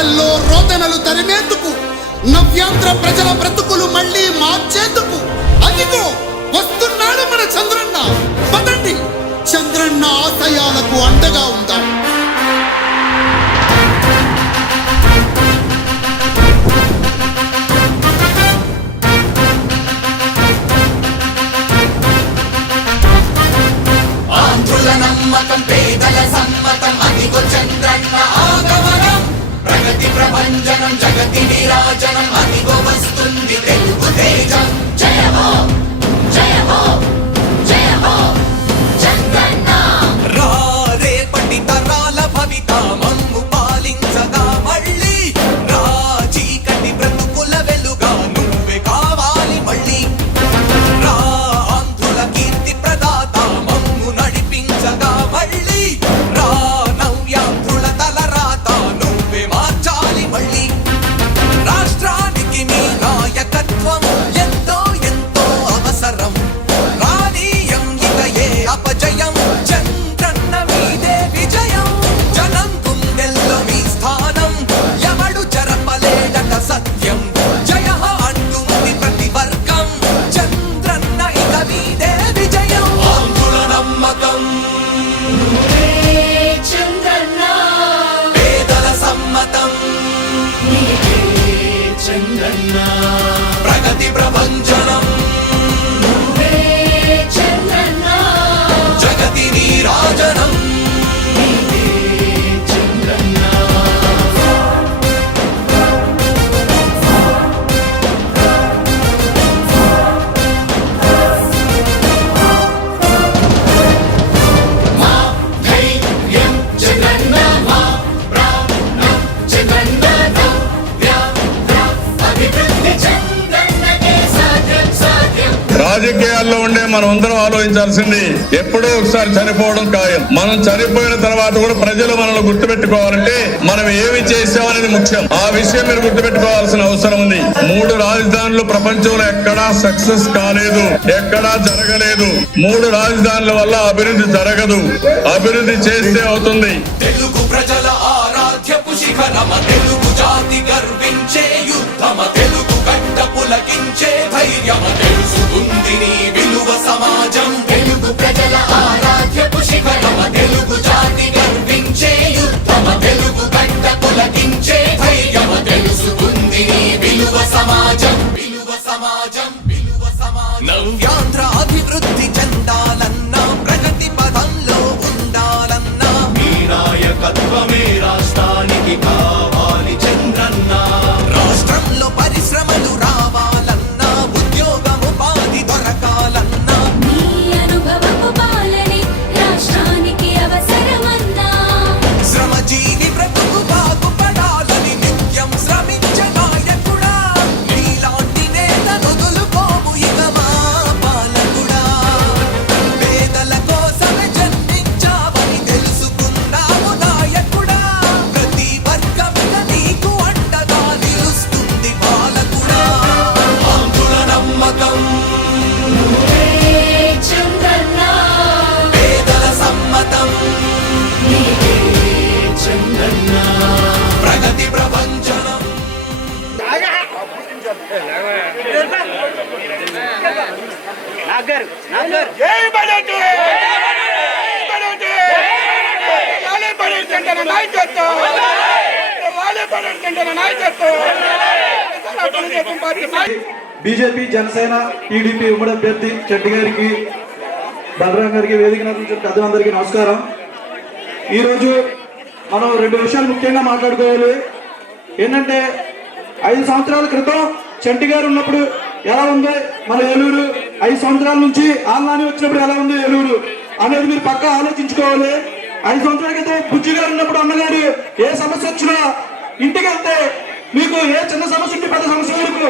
రేపల్లో రోదనలు తరిమేందుకు, నవ్యాంధ్ర ప్రజల బ్రతుకులు మళ్ళీ మార్చేందుకు అదిగో వస్తున్నాడు మన చంద్రన్న. పదండి, చంద్రన్న ఆశయాలకు అండగా ఉందాం. నమ్మకం పేదల సమ్మతం అదిగో చంద్రన్న ఆగమనం. ప్రగతి ప్రభంజనం జగతి విరాజనం అదిగో వస్తుంది తెలుగు తేజం. జయ హో జయ హో జయ హో చంద్రన్న. రా రేపటి తరాల భవిత మమ్ము పాలించగా మళ్ళీ. రా చీకటి బ్రతుకుల వెలుగా నువ్వే కావాలి మళ్ళీ. రా ఆంధ్రుల కీర్తి ప్రదాత మమ్ము నడిపించగా మళ్ళీ. రా నవ్యాంధ్రుల తలరాత నువ్వే మార్చాలి మళ్ళీ. రాష్ట్రానికి నీ నాయకత్వం ఎంతో ఎంతో అవసరం. రానీయం ఇక ఏ అపజయం, చంద్రన్న మీదే విజయం. జనం గుండెల్లో మీ స్థానం ఎవడు జరపలేడట సత్యం. జయ అంటుంది ప్రతి వర్గం, చంద్రన్న ఇక మీదే విజయం. ఆంధ్రుల నమ్మకం చంద్రన్న, పేదల సమ్మతం చంద్రన్న, ప్రగతి ప్రభంజనం చంద్రన్న, జగతి నీరాజనం చంద్రన్న. మా ధైర్యం చంద్రన్న, మా ప్రాణం చంద్రన్న, అభివృద్ధి చంద్రన్నకే సాధ్యం సాధ్యం. రాజకీయాల్లో ఉండే మనం అందరం ఆలోచించాల్సింది ఎప్పుడో ఒకసారి చనిపోవడం ఖాయం. మనం చనిపోయిన తర్వాత కూడా ప్రజలు మనల్ని గుర్తుపెట్టుకోవాలంటే మనం ఏమి చేసామనేది ముఖ్యం. ఆ విషయం మీరు గుర్తుపెట్టుకోవాల్సిన అవసరం ఉంది. 3 రాజధానులు ప్రపంచంలో ఎక్కడా సక్సెస్ కాలేదు, ఎక్కడా జరగలేదు. 3 రాజధానుల వల్ల అభివృద్ధి జరగదు. అభివృద్ధి చేస్తే అవుతుంది. తెలుగు ప్రజల ఆరాధ్యపు శిఖరమ, తెలుగు జాతి గర్వించే యుద్ధమ, తెలుగు గడ్డ పులకించే ధైర్యమ, తెలుసుకుంది నీ విలువ సమాజం. తెలుగు ప్రజల ఆరాధ్యపు శిఖరమ, తెలుగు జాతి గర్వించే యుద్ధమ, తెలుగు గడ్డ పులకించే ధైర్యమ, తెలుసుకుంది నీ విలువ సమాజం. విలువ సమాజం, విలువ సమాజం. నవ్యాంధ్ర అభివృద్ధి చెందాలన్నా, ప్రగతి పదంలో ఉండాలన్నా, నీ నాయకత్వమే రాష్ట్రానికి కావాలి చంద్రన్న. రాష్ట్రంలో పరిశ్రమలు రావాలన్నా, ఉద్యోగం ఉపాధి దొరకాలన్నా, నీ అనుభవపు పాలనే రాష్ట్రానికి అవసరమన్నా. శ్రమజీవి బ్రతుకు బాగుపడాలని నిత్యం శ్రమించే నాయకుడా, నీలాంటి నేత నొదులుకోము ఇక మా పాలకుడా. పేదల కోసమే జన్మించావని తెలుసుకున్నావు నాయకుడా, ప్రతి వర్గమిక నీకు అండగా నిలుస్తుంది పాలకుడా. ఆంధ్రుల నమ్మకం చంద్రన్న, పేదల సమ్మతం చంద్రన్న, ప్రగతి ప్రభంజనం. బీజేపీ, జనసేన, టీడీపీ ఉమ్మడి అభ్యర్థి చెట్టి గారికి, బలరాం గారికి, వేదిక పెద్దలందరికీ నమస్కారం. ఈరోజు మనం 2 విషయాలు ముఖ్యంగా మాట్లాడుకోవాలి. ఏంటంటే 5 సంవత్సరాల క్రితం చెట్టి గారు ఉన్నప్పుడు ఎలా ఉంది మన ఏలూరు, 5 సంవత్సరాల నుంచి ఆల్నాని వచ్చినప్పుడు ఎలా ఉంది ఏలూరు అనేది మీరు పక్కా ఆలోచించుకోవాలి. 5 సంవత్సరాల క్రితం బుజ్జి గారు ఉన్నప్పుడు అన్నగారు ఏ సమస్య వచ్చినా ఇంటికి వెళ్తే మీకు ఏ చిన్న సమస్య ఉంటే పెద్ద సమస్య వరకు,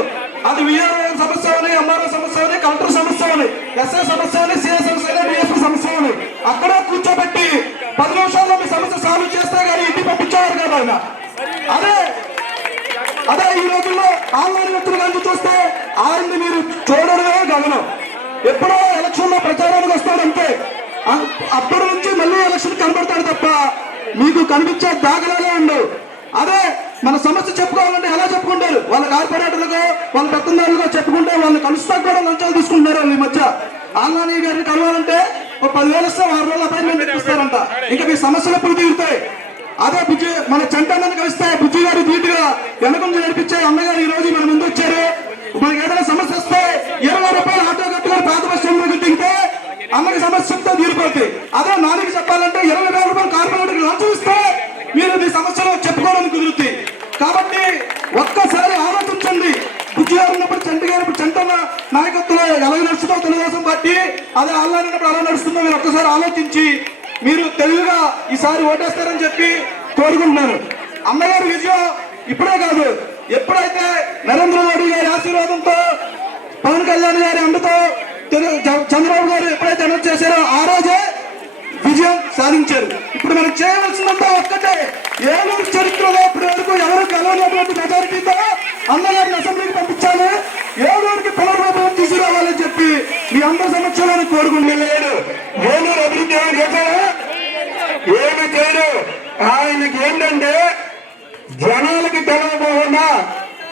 అది విఆర్ఓ సమస్య అని, ఎంఆర్ఓ సమస్య అని, కలెక్టర్ సమస్య అని, ఎస్ఐ సమస్య అని, సిఐ సమస్య అని, డిఎస్పీ సమస్య అని అక్కడ కూర్చోబెట్టి 10 నిమిషాల్లో మీ సమస్య సాల్వ్ చేస్తే కానీ ఇంటికి పంపించేవారు కదా ఆయన. అదే ఈ రోజుల్లో ఆన్లైన్ వ్యక్తులు కానీ చూస్తే ఆయన్ని మీరు చూడడమే గమనం. ఎప్పుడో ఎలక్షన్ లో ప్రచారానికి వస్తాడంటే అప్పటి నుంచి మళ్ళీ ఎలక్షన్ కనబడతాడు తప్ప మీకు కనిపించే దాఖలాలే ఉండవు. అదే మన సమస్య చెప్పుకోవాలంటే ఎలా చెప్పుకుంటారు? వాళ్ళ కార్పొరేటర్లుగా వాళ్ళ పెత్తందారులుగా చెప్పుకుంటే వాళ్ళని కలుస్తా కూడా లంచాలు తీసుకుంటున్నారు వాళ్ళు ఈ మధ్య. ఆంజనేయ గారిని కలవాలంటే ఒక 10,000 ఇస్తే 6 రోజుల అపాయింట్మెంట్ ఇస్తారంట. ఇంకా మీ సమస్యలు ఎప్పుడు తీరుతాయి? అదే బుజ్జి మన చంటాన్ని కలిస్తే బుజ్జి గారు ధీటుగా వెనకొంజ నడిపించే అన్నగారు ఈ రోజు మన ముందు వచ్చారు. మనకి ఏదైనా సమస్య వస్తే 20 రూపాయలు ఆటో కట్టుకొని పాత బస్ స్టాండ్ దిగితే అన్నకి సమస్యతో తీరిపోతుంది. అదే నాన్నకి చెప్పాలంటే 20,000 రూపాయలు కార్పొరేటర్కి లంచం ఇస్తే మీరు మీ సమస్యలో చెప్పుకోవడానికి కుదురుతుంది. కాబట్టి ఒక్కసారి ఆలోచించండి. బుజ్జి గారు ఉన్నప్పుడు చంటి గారు ఇప్పుడు చంటన్న నాయకత్వంలో ఎలా నడుస్తుందో తెలుగుదేశం పార్టీ, అదే ఆన్లైన్ ఉన్నప్పుడు ఎలా నడుస్తుందో మీరు ఒక్కసారి ఆలోచించి మీరు తెలుగుగా ఈసారి ఓటేస్తారని చెప్పి కోరుకుంటున్నాను. అన్నగారి విజయం ఇప్పుడే కాదు, ఎప్పుడైతే నరేంద్ర మోడీ గారి ఆశీర్వాదంతో పవన్ కళ్యాణ్ గారి అండతో చంద్రబాబు గారు ఎప్పుడైతే అనౌన్స్ చేశారో ఆ రోజే విజయం సాధించారు. ఇప్పుడు మనం చేయవలసిందంతా ఒక్కటే, ఏలూరు చరిత్రలో ఇప్పటి వరకు ఎవరు గెలవనటువంటి మెజారిటీతో అన్నగారిని అసెంబ్లీకి పంపించాలి, ఏలూరుకి పునర్వైభవం తీసుకురావాలని చెప్పి మీ అందరి సమక్షంలో కోరుకుంటున్నాడు. ఏలూరు అభివృద్ధి ఏమి చేయడు. ఆయనకి ఏంటంటే జనాలకి తెలవకుండా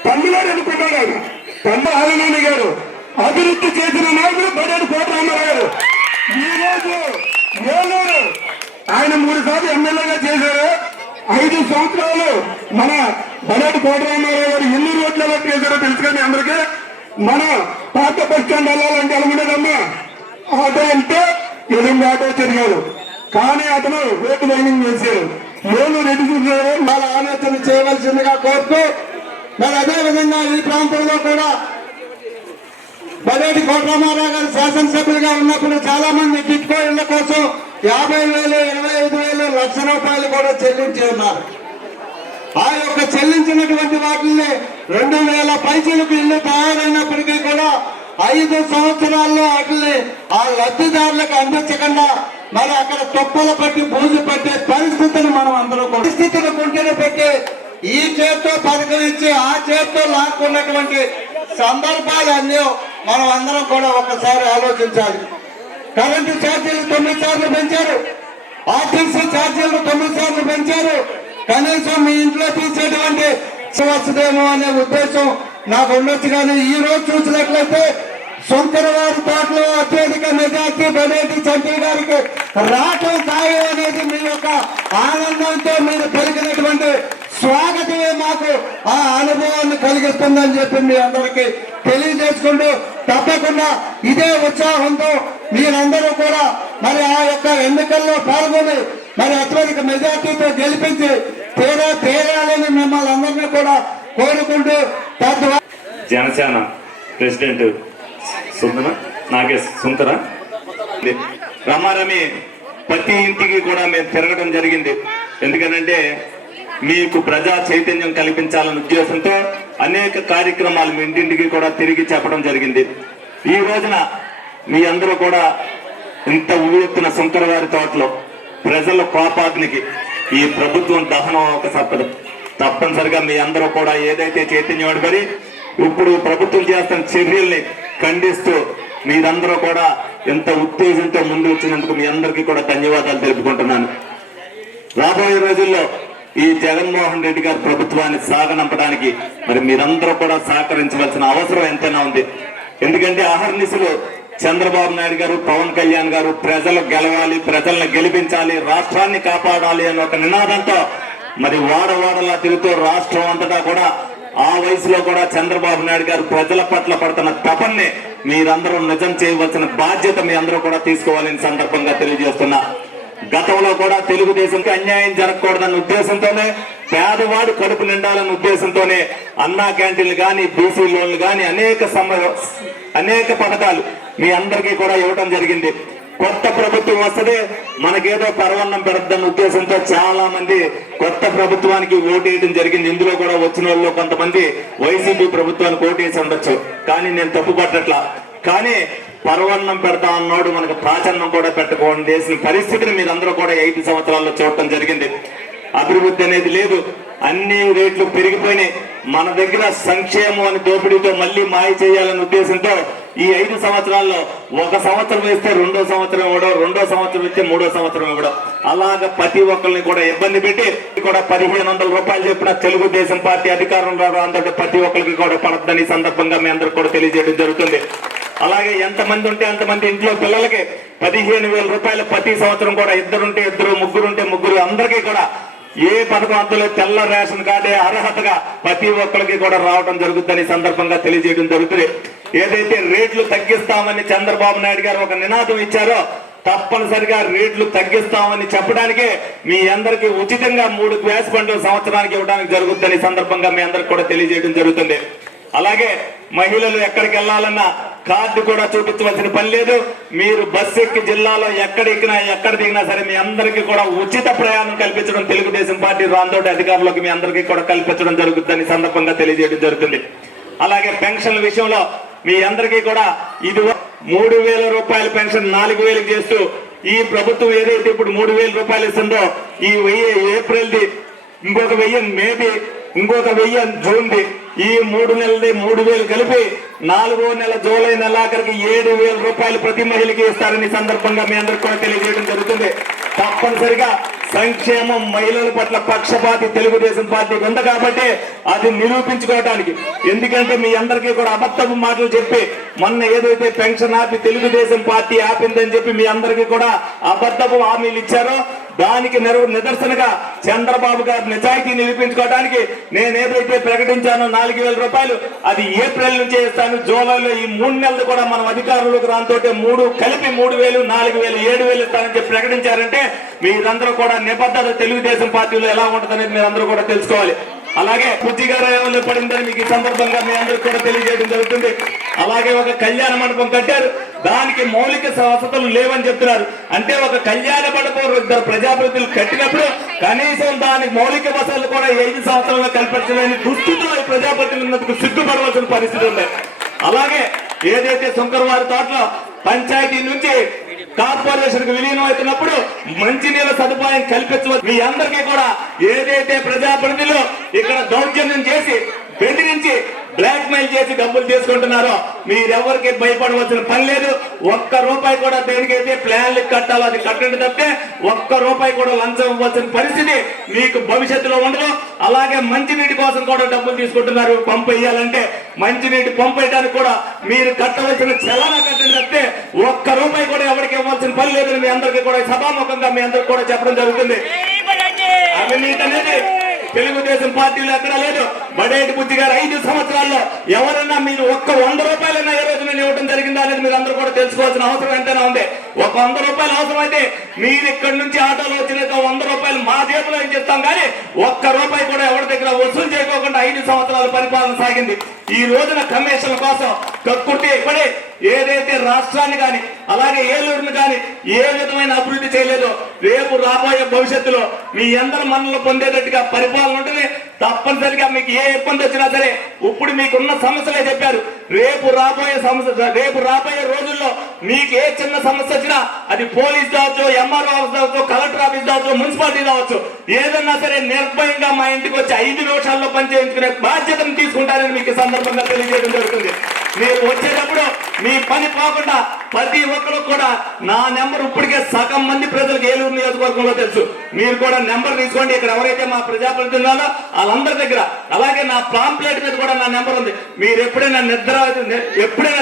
తమ్మిలాడు అనుకుంటాడు. ఆయన తమ్మి ఆదినాని గారు అభివృద్ధి చేసిన నాయకుడు బడేడు కోటరామారావు గారు. ఈ రోజు ఏలూరు ఆయన 3 సార్లు ఎమ్మెల్యేగా చేశారు. 5 సంవత్సరాలు మన బడేడు కోటరామారావు గారు ఎన్ని రోడ్లు ఎలా చేశారో తెలుసు కానీ అందరికీ. మన పాత బస్ స్టాండ్ వెళ్ళాలంటే వెళ్ళలేదమ్మా, ఆటో అంటే ఎదురు ఆటో తిరిగారు. కానీ అతను రోడ్డు లైనింగ్ చేశారు. ఏలూరు ఎదుగుతున్నారు. వాళ్ళ ఆలోచన చేయవలసిందిగా కోరుతూ మరి అదే విధంగా ఈ ప్రాంతంలో కూడా బడేటి కోటరామారావు గారు శాసనసభ్యులుగా ఉన్నప్పుడు చాలా మంది టిట్కో ఇళ్ల కోసం 50,000, 25,000, లక్ష రూపాయలు కూడా చెల్లించి ఉన్నారు. ఆ యొక్క చెల్లించినటువంటి వాటిని 2,000 పైసలకు ఇల్లు తయారైనప్పటికీ కూడా 5 సంవత్సరాల్లో వాటిని ఆ లబ్ధిదారులకు అందించకుండా మరి అక్కడ తొప్పలు పట్టి బూజు పట్టే పరిస్థితిని మనం అందరం పరిస్థితిని గుంటెలు పెట్టి ఈ చేత్తో పథకం ఇచ్చి ఆ చేత్తో లాక్కున్నటువంటి సందర్భాలన్నీ మనం అందరం కూడా ఒకసారి ఆలోచించాలి. కరెంటు ఛార్జీలు 9 సార్లు పెంచారు, ఆర్టీసీ ఛార్జీలు 9 సార్లు పెంచారు. కనీసం మీ ఇంట్లో తీసేటువంటి వస్తుందేమో అనే ఉద్దేశం నాకు ఉండొచ్చు. కానీ ఈ రోజు చూసినట్లయితే శంకరవారి తోటలో అత్యధిక మెజార్టీ బడేటి చంటి గారికి రావటం ఖాయం అనేది మీ యొక్క ఆనందంతో మీరు పలికినటువంటి స్వాగతమే మాకు ఆ అనుభవాన్ని కలిగిస్తుందని చెప్పి మీ అందరికీ తెలియజేసుకుంటూ తప్పకుండా ఇదే ఉత్సాహంతో మీరందరూ కూడా మరి ఆ యొక్క ఎన్నికల్లో పాల్గొని మరి అత్యధిక మెజార్టీతో గెలిపించి తీరాలని మిమ్మల్ని అందరినీ కూడా కోరుకుంటూ తద్వారా జనసేన ప్రెసిడెంట్ సుందర రమారమి ప్రతి ఇంటికి కూడా మేము తిరగడం జరిగింది. ఎందుకంటే మీకు ప్రజా చైతన్యం కల్పించాలనే ఉద్దేశంతో అనేక కార్యక్రమాలు మీ ఇంటింటికి కూడా తిరిగి చెప్పడం జరిగింది. ఈ రోజున మీ అందరూ కూడా ఇంత ఊరెత్తున శంకరవారి తోటలో ప్రజల కోపాగ్నికి ఈ ప్రభుత్వం దహనం ఒక తప్పనిసరిగా మీ అందరూ కూడా ఏదైతే చైతన్యం పడి ఇప్పుడు ప్రభుత్వం చేస్తున్న చర్యల్ని ఖండిస్తూ మీరందరూ కూడా ఎంత ఉత్తేజంతో ముందు వచ్చినందుకు మీ అందరికీ కూడా ధన్యవాదాలు తెలుపుకుంటున్నాను. రాబోయే రోజుల్లో ఈ జగన్మోహన్ రెడ్డి గారి ప్రభుత్వాన్ని సాగనంపడానికి మరి మీరందరూ కూడా సహకరించవలసిన అవసరం ఎంతైనా ఉంది. ఎందుకంటే అహర్నిశలు చంద్రబాబు నాయుడు గారు, పవన్ కళ్యాణ్ గారు ప్రజలు గెలవాలి, ప్రజలను గెలిపించాలి, రాష్ట్రాన్ని కాపాడాలి అనే ఒక నినాదంతో మరి వాడవాడలా తిరుగుతూ రాష్ట్రం అంతటా కూడా ఆ వయసులో కూడా చంద్రబాబు నాయుడు గారు ప్రజల పట్ల పడుతున్న తపన్ని మీరందరూ నిజం చేయవలసిన బాధ్యత మీ అందరూ కూడా తీసుకోవాలని సందర్భంగా తెలియజేస్తున్నా. గతంలో కూడా తెలుగుదేశంకి అన్యాయం జరగకూడదన్న ఉద్దేశంతోనే, పేదవాడు కడుపు నిండాలన్న ఉద్దేశంతోనే అన్నా క్యాంటీన్లు కానీ, బీసీ లోన్లు కానీ అనేక పథకాలు మీ అందరికీ కూడా ఇవ్వడం జరిగింది. కొత్త ప్రభుత్వం వస్తే మనకేదో పరవన్నం పెడద్దన్న ఉద్దేశంతో చాలా మంది కొత్త ప్రభుత్వానికి ఓటేయడం జరిగింది. ఇందులో కూడా వచ్చిన వాళ్ళు కొంతమంది వైసీపీ ప్రభుత్వానికి ఓటేసి ఉండొచ్చు, కానీ నేను తప్పు పట్టట్లా. కానీ పరవన్నం పెడతా అన్నాడు మనకు ప్రాచన్నం కూడా పెట్టుకోవడం చేసిన పరిస్థితిని మీరందరూ కూడా 5 సంవత్సరాల్లో చూడటం జరిగింది. అభివృద్ధి అనేది లేదు, అన్ని రేట్లు పెరిగిపోయినాయి. మన దగ్గర సంక్షేమం అని దోపిడీతో మళ్ళీ మాయ చేయాలనే ఉద్దేశంతో ఈ 5 సంవత్సరాల్లో ఒక సంవత్సరం వేస్తే రెండో సంవత్సరం ఇవ్వడం, రెండో సంవత్సరం ఇస్తే మూడో సంవత్సరం ఇవ్వడం, అలాగ ప్రతి ఒక్కరిని కూడా ఇబ్బంది పెట్టి కూడా 1500 రూపాయలు చెప్పిన తెలుగుదేశం పార్టీ అధికారం రాదు అందరికీ ప్రతి ఒక్కరికి కూడా పడద్దని సందర్భంగా మీ అందరికి కూడా తెలియజేయడం జరుగుతుంది. అలాగే ఎంతమంది ఉంటే అంతమంది ఇంట్లో పిల్లలకి 15,000 రూపాయలు ప్రతి సంవత్సరం కూడా, ఇద్దరుంటే ఇద్దరు, ముగ్గురుంటే ముగ్గురు, అందరికీ కూడా ఏ పథకం అందులో తెల్ల రేషన్ కార్డే అర్హతగా ప్రతి ఒక్కరికి కూడా రావడం జరుగుతుందని సందర్భంగా తెలియజేయడం జరుగుతుంది. ఏదైతే రేట్లు తగ్గిస్తామని చంద్రబాబు నాయుడు గారు ఒక నినాదం ఇచ్చారో తప్పనిసరిగా రేట్లు తగ్గిస్తామని చెప్పడానికే మీ అందరికీ ఉచితంగా 3 గ్యాస్ బండ్లు సంవత్సరానికి ఇవ్వడానికి జరుగుతుందని సందర్భంగా మీ అందరికి కూడా తెలియజేయడం జరుగుతుంది. అలాగే మహిళలు ఎక్కడికి వెళ్ళాలన్నా కార్డు కూడా చూపించవలసిన పని లేదు. మీరు బస్సు ఎక్కి జిల్లాలో ఎక్కడ ఎక్కినా ఎక్కడ దిగినా సరే మీ అందరికీ కూడా ఉచిత ప్రయాణం కల్పించడం తెలుగుదేశం పార్టీ రాందోటి అధికారులకు మీ అందరికీ కూడా కల్పించడం జరుగుతుందని సందర్భంగా తెలియజేయడం జరుగుతుంది. అలాగే పెన్షన్ల విషయంలో మీ అందరికీ కూడా ఇది 3,000 రూపాయల పెన్షన్ 4,000 చేస్తూ ఈ ప్రభుత్వం ఏదైతే ఇప్పుడు 3,000 రూపాయలు ఇస్తుందో ఈ 1000 ఏప్రిల్ది, ఇంకొక 1000 మేది, ఇంకొక 1000 జూన్ది, ఈ 3 నెలలది 3,000 కలిపి 4వ నెల జూలై నెలాఖరికి 7,000 రూపాయలు ప్రతి మహిళకి ఇస్తారని సందర్భంగా మీ అందరికి కూడా తెలియజేయడం జరుగుతుంది. తప్పనిసరిగా సంక్షేమం మహిళల పట్ల పక్షపాతి తెలుగుదేశం పార్టీకి ఉంది కాబట్టి అది నిరూపించుకోవడానికి, ఎందుకంటే మీ అందరికీ కూడా అబద్ధపు మాటలు చెప్పి మొన్న ఏదైతే పెన్షన్ ఆపి తెలుగుదేశం పార్టీ ఆపిందని చెప్పి మీ అందరికీ కూడా అబద్ధపు హామీలు ఇచ్చారో దానికి నిదర్శనగా చంద్రబాబు గారు నిజాయితీ నిరూపించుకోవడానికి నేను ఏదైతే ప్రకటించానో 4,000 రూపాయలు అది ఏప్రిల్ నుంచే ఇస్తాను, జూలైలో ఈ 3 నెలలు కూడా మనం అధికారులకు రాంతో 3 కలిపి 3,000, 4,000, 7,000 ఇస్తానని చెప్పి ప్రకటించారంటే మీరందరూ కూడా నిబద్ధత తెలుగుదేశం పార్టీలో ఎలా ఉంటుందనేది మీరందరూ కూడా తెలుసుకోవాలి. అలాగే బుద్ధిగారాయంలో పడిందని మీకు ఈ సందర్భంగా మీ అందరికి కూడా తెలియజేయడం జరుగుతుంది. అలాగే ఒక కళ్యాణ మండపం కట్టారు, దానికి మౌలిక వసతులు లేవని చెప్తున్నారు. అంటే ఒక కళ్యాణ మండపం 2 ప్రజాప్రతినిధులు కట్టినప్పుడు కనీసం దానికి మౌలిక వసతులు కూడా 5 సంవత్సరాల్లో కల్పించలేని దుస్థితిలో ఈ ప్రజాప్రతినిధులకు సిగ్గుపడవలసిన పరిస్థితి ఉంది. అలాగే ఏదైతే శంకరవారి తోటలో పంచాయతీ నుంచి కార్పొరేషన్ కు విలీనం అవుతున్నప్పుడు మంచినీళ్ళ సదుపాయం కల్పించవచ్చు. మీ అందరికీ కూడా ఏదైతే ప్రజాప్రతినిధులు ఇక్కడ దౌర్జన్యం చేసి బెదిరించి బ్లాక్ మెయిల్ చేసి డబ్బులు తీసుకుంటున్నారో మీరెవరికి భయపడవలసిన పని లేదు. 1 రూపాయి కూడా దేనికైతే ప్లాన్లు కట్టాలో అది కట్టండి తప్పితే 1 రూపాయి కూడా లంచం ఇవ్వాల్సిన పరిస్థితి మీకు భవిష్యత్తులో ఉండదు. అలాగే మంచినీటి కోసం కూడా డబ్బులు తీసుకుంటున్నారు. పంపు వేయాలంటే మంచినీటి పంపు వేయడానికి కూడా మీరు కట్టవలసిన చలానా కట్టండి తప్పితే 1 రూపాయి కూడా ఎవరికి ఇవ్వాల్సిన పని లేదని మీ అందరికీ కూడా సభాముఖంగా మీ అందరికి కూడా చెప్పడం జరుగుతుంది. అవినీతి అనేది తెలుగుదేశం పార్టీలో ఎక్కడా లేదు. బడేటి బుద్ధి గారు 5 సంవత్సరాల్లో ఎవరన్నా మీరు 100 రూపాయలన్నా ఏ రోజు నేను ఇవ్వడం జరిగిందా అనేది మీరు అందరూ కూడా తెలుసుకోవాల్సిన అవసరం ఎంతైనా ఉంది. 100 రూపాయలు అవసరం అయితే మీరు ఇక్కడి నుంచి ఆటోలో వచ్చినాక 100 రూపాయలు మా జేబులో ఏం చెప్తాం, కానీ 1 రూపాయి కూడా ఎవరి దగ్గర వసూలు చేయకోకుండా 5 సంవత్సరాల పరిపాలన సాగింది. ఈ రోజున కమిషన్ల కోసం కక్కుర్తి పడి ఏదైతే రాష్ట్రాన్ని కానీ అలాగే ఏలూరుని కానీ ఏ విధమైన అభివృద్ధి చేయలేదో రేపు రాబోయే భవిష్యత్తులో మీ అందరి మనలో పొందేటట్టుగా పరిపాలన ఉంటుంది. తప్పనిసరిగా మీకు ఏ ఇబ్బంది వచ్చినా సరే ఇప్పుడు మీకున్న సమస్యలే చెప్పారు. రేపు రాబోయే రోజుల్లో మీకు ఏ చిన్న సమస్య వచ్చినా అది పోలీస్ కావచ్చు, ఎంఆర్ఓ ఆఫీస్ కావచ్చు, కలెక్టర్ ఆఫీస్ కావచ్చు, మున్సిపాలిటీ కావచ్చు, ఏదన్నా సరే నిర్భయంగా మా ఇంటికి వచ్చి 5 నిమిషాల్లో పనిచేయించుకునే బాధ్యతను తీసుకుంటారని మీకు సందర్భంగా తెలియజేయడం జరుగుతుంది. మీరు వచ్చేటప్పుడు మీ పని పోకుండా ప్రతి ఒక్కరు కూడా నా నెంబర్ ఇప్పటికే సగం మంది ప్రజలకు ఏలూరు నియోజకవర్గంలో తెలుసు. మీరు కూడా నెంబర్ తీసుకోండి. ఇక్కడ ఎవరైతే మా ప్రజాప్రతినిధులు వాళ్ళందరి దగ్గర అలాగే నా పాంప్లెట్ మీద కూడా నా నెంబర్ ఉంది. మీరు ఎప్పుడైనా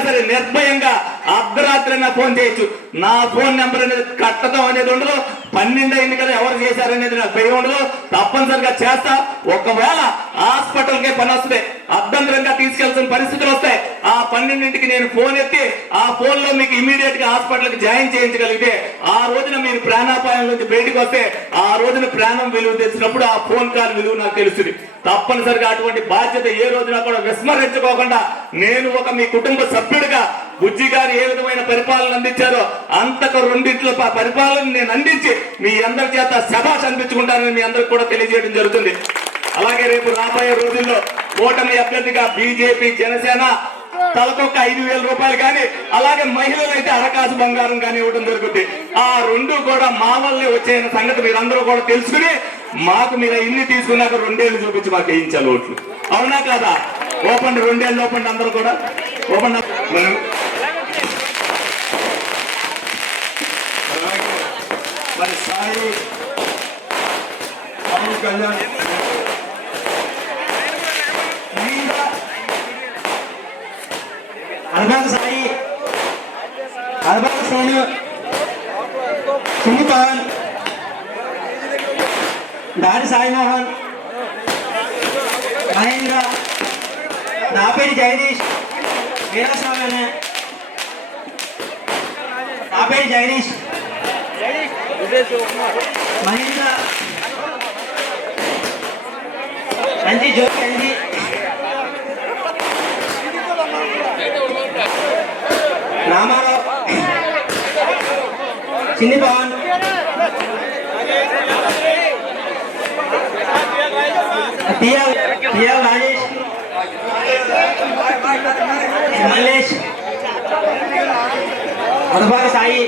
సరే నిర్భయంగా అర్ధరాత్రి నా ఫోన్ చేయొచ్చు. నా ఫోన్ నెంబర్ అనేది కట్టడం అనేది ఉండదు. 12 అయింది కదా ఎవరు చేశారనేది నాకు భయం ఉండదు. తప్పనిసరిగా చేస్తా. ఒకవేళ హాస్పిటల్కే పని వస్తుంది, అర్ధంతరంగా తీసుకెళ్తున్న పరిస్థితులు వస్తాయి, ఆ 12ంటికి నేను ఫోన్ ఎత్తి ఆ ఫోన్ లో మీకు ఇమీడియట్ గా హాస్పిటల్ కి జాయిన్ చేయించగలిగితే ఆ రోజున మీరు ప్రాణాపాయం నుంచి బయటకు వస్తే ఆ రోజున ప్రాణం విలువ తెలిసినప్పుడు ఆ ఫోన్ కాల్ విలువ నాకు తెలుస్తుంది. తప్పనిసరిగా అటువంటి బాధ్యత ఏ రోజున కూడా విస్మరించుకోకుండా నేను ఒక మీ కుటుంబ సభ్యుడిగా బుజ్జి గారు ఏ విధమైన పరిపాలన అందించారో అంతకు 2 పరిపాలన నేను అందించి మీ అందరి చేత శభాష్ అనిపించుకుంటానని మీ అందరికి కూడా తెలియజేయడం జరుగుతుంది. అలాగే రేపు రాబోయే రోజుల్లో కూటమి అభ్యర్థిగా బీజేపీ, జనసేన తలకొక 5,000 రూపాయలు కానీ అలాగే మహిళలు అయితే అరకాసు బంగారం కానీ ఇవ్వడం జరుగుతుంది. ఆ 2 కూడా మా వల్లే వచ్చే సంగతి మీరందరూ కూడా తెలుసుకుని మాకు మీరు ఇన్ని తీసుకున్నాక 2 ఏళ్ళు చూపించి మాకు వేయించాలి ఓట్లు. అవునా కాదా? ఓపెన్ 2 ఏళ్ళు ఓపెన్ అందరూ కూడా ఓపెన్. మరి సాయి పవన్ కళ్యాణ్ అల్బాగ్ సాయి, అల్బాగ్ సోను, సునీల్ పవన్, దాడి సాయి మోహన్, మహేంద్ర, నాపేటి జగదీష్, వీరస్వామి, నాపేటి జగదీష్, మహేంద్ర, అంజీ జ్యోతి అంజీ, రామారావు, చిన్ని పవన్, టిఎల్ రాజేష్, మల్లేష్, అదబారి సాయి,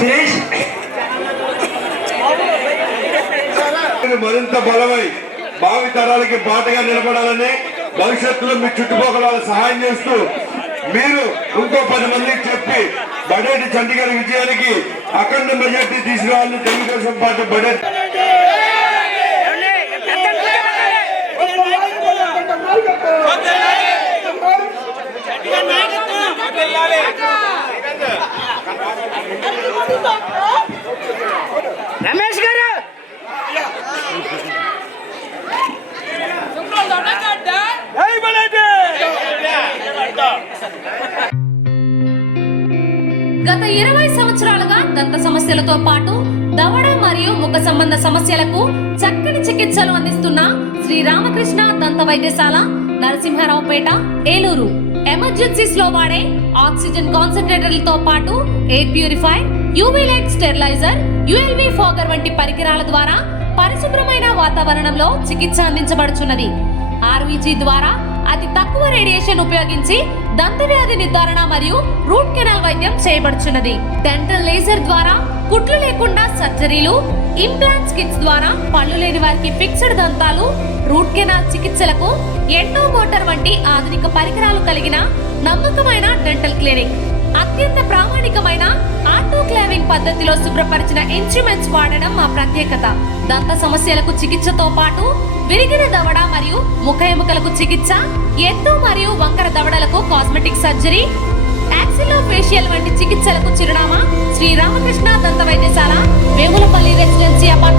సురేష్, మరింత బలమై భావి తరాలకి బాటగా నిలబడాలని భవిష్యత్తులో మీ చుట్టుపక్కల వాళ్ళకి సహాయం చేస్తూ మీరు ఇంకో 10 మందికి చెప్పి బడేటి చండీగఢ్ విజయానికి అఖండ మెజార్టీ తీసుకురావాలని తెలుగుదేశం పార్టీ బడేటి రమేష్ గారు గత 20 సంవత్సరాలుగా దంత సమస్యలతో పాటు దవడ మరియు ముఖ సంబంధ సమస్యలకు చక్కని చికిత్సలు అందిస్తున్న శ్రీ రామకృష్ణ దంత వైద్యశాల, నరసింహారావుపేట, ఏలూరు. ఎమర్జెన్సీస్ లో వాడే ఆక్సిజన్ కాన్సంట్రేటర్లతో పాటు air purifier, UV light steriliser, ULV fogger వంటి పరికరాల ద్వారా పరిశుభ్రమైన వాతావరణంలో చికిత్స అందించబడుచున్నది. ఆర్వీజీ ద్వారా అతి తక్కువ రేడియేషన్ ఉపయోగించి దంత వ్యాధి నిర్ధారణ మరియు రూట్ కెనాల్ వైద్యం చేయబడుచున్నది. డెంటల్ లేజర్ ద్వారా కుట్లు లేకుండా సర్జరీలు, ఇంప్లాంట్స్ కిట్స్ ద్వారా పళ్ళు లేని వారికి ఫిక్స్డ్ దంతాలు, రూట్ కెనాల్ చికిత్సలకు ఎండో మోటార్ వంటి ఆధునిక పరికరాలు కలిగిన నమ్మకమైన డెంటల్ క్లినిక్. అత్యంత ప్రామాణికమైన ఆటోక్లావింగ్ పద్ధతిలో శుభ్రపరిచిన ఇన్స్ట్రుమెంట్స్ వాడడం మా ప్రత్యేకత. దంత సమస్యలకు చికిత్సతో పాటు విరిగిన దవడ మరియు ముఖ ఎముకలకు చికిత్స, ఎత్తు మరియు వంకర దవడలకు కాస్మెటిక్ సర్జరీ, యాక్సిలోఫేషియల్ వంటి చికిత్సలకు చిరునామా శ్రీ రామకృష్ణ దంత వైద్యశాల, వేములపల్లి రెసిడెన్సీ అపార్ట్మెంట్.